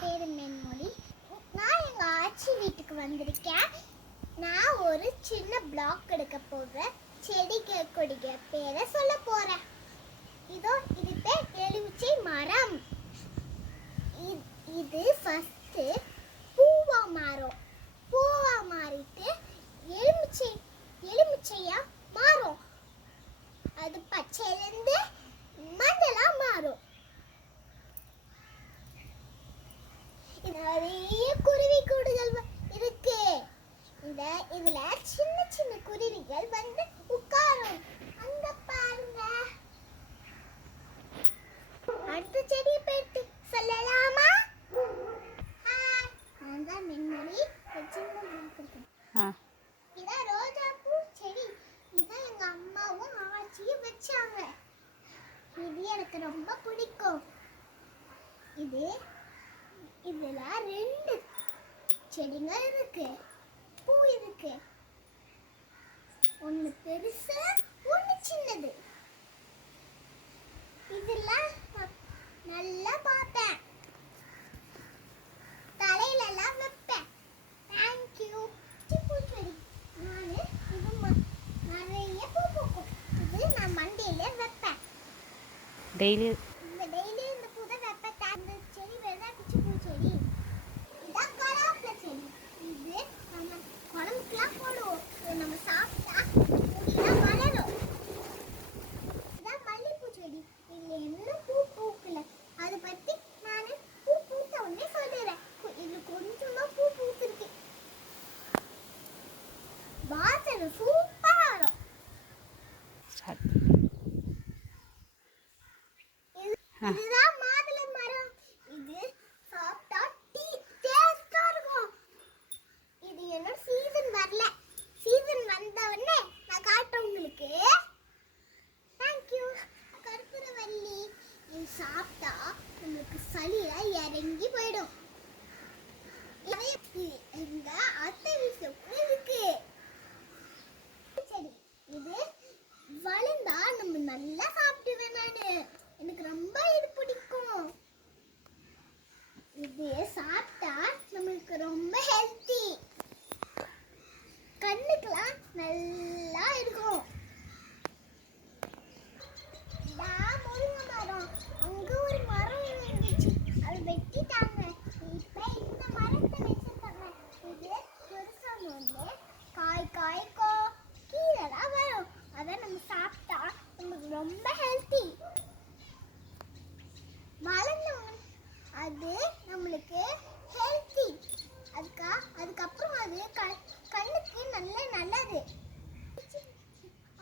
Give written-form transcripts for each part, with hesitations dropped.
பேர் மென்மொழி. நான் எங்கள் ஆச்சி வீட்டுக்கு வந்திருக்கேன். நான் ஒரு சின்ன பிளாக் எடுக்க போகிறேன். செடிக கொடிக பேரை சொல்ல போகிறேன். இதோ இது பேர் எலுமிச்சை மரம். இது ஃபஸ்ட்டு பூவா மாறும். பூவா மாறிட்டு எலுமிச்சையா மாறும். அது பச்சையிலேருந்து மஞ்சளா மாறும். நிறைய குருவி கூடுகள் இருக்கு. இதுல சின்ன சின்ன குருவிகள் வந்து உட்காரும். அங்க பாருங்க. அடுத்த செடி பேட்டு சொல்லலாமா? நான் தான் மென்மொழி. இதான் ரோஜா பூ செடி. இதான் எங்க அம்மாவும் ஆச்சியும் வச்சாங்க. இது எனக்கு ரொம்ப பிடிக்கும். இதுல 2 செடிங்க இருக்கு. பூ இருக்கு. ஒன்னு பெருசு, ஒன்னு சின்னது. இதுல நல்லா பார்ப்பேன். தலையில எல்லாம் வைப்பேன். தேங்க்யூ. பூச்செடி நான் இது நிறைய பூ பூக்கும். இது நான் மண்டையில வைப்பேன். டெய்லி இந்த பூ தான் வைப்பேன். அந்த செடி வேற பிச்சு பூச்செடி. இதான் கலாப்பழ செடி. இது நம்ம குழம்புக்குலாம் போடுவோம். நம்ம சாப்பிட்டா முடியெல்லாம் வளரும். இதான் மல்லிப்பூ செடி. இதுல என்ன பூ பூக்கல, அதை பத்தி நான் பூ பூத்த உடனே சொல்லிடுறேன். இது கொஞ்சமா பூ பூத்திருக்கு. வாசனை சூப்பரா வரும். இதுதான் மாதுளை மரம். இது சாப்பிட்டா டேஸ்டா இருக்கும். இது என்னோட சீசன் வரல. சீசன் வந்த உடனே நான் காட்டுறேன் உங்களுக்கு. தேங்க்யூ. கற்பூரவள்ளி. இது சாப்பிட்டா நம்மளுக்கு சளியெல்லாம் இறங்கி போயிடும். எங்க அத்தை வீட்டுல இருக்கு. சரி, இது வளர்ந்தா நம்ம நல்லா சாப்பிடுவேன் நானு. எனக்கு ரொம்ப இது பிடிக்கும். இது சாப்பிட்டா நம்மளுக்கு ரொம்ப ஹெல்த்தி. கண்ணுக்கெல்லாம் நல்லா இருக்கும். முருங்கை மரம். அங்க ஒரு மரம் இருந்துச்சு, அது வெட்டிட்டாங்க. இப்ப இந்த மரத்தை வச்சிருக்காங்க. இது பெருசானோடனே காய்க்கும், கீரைலாம் வரும். அதை நம்ம சாப்பிட்டா நமக்கு ரொம்ப ஹெல்த்தி. வளர்ந்தவங்க அது நம்மளுக்கு ஹெல்த்தி. அதுக்கப்புறம் அது கண்ணுக்கு நல்லது.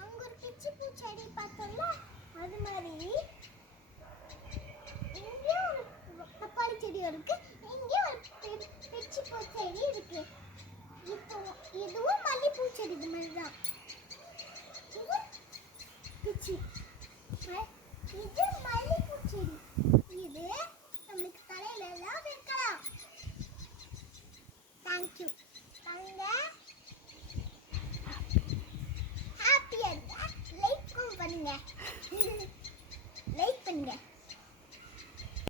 அங்க ஒரு பிச்சி பூ செடி பார்த்தோம்ல, அது மாதிரி இங்கே ஒரு பப்பாளி செடி இருக்கு. இங்கே ஒரு பிச்சி பூ செடி இருக்கு. இதுவும் மல்லிப்பூ செடி. இது மாதிரி தான். இது மல்லிப்பூ செடி. இது நம்மளுக்கு தலையில எல்லாம் வைக்கலாம். தேங்க்யூ. நாங்க ஹாப்பியா லைக் பண்ணுங்க. லைக் பண்ணுங்க.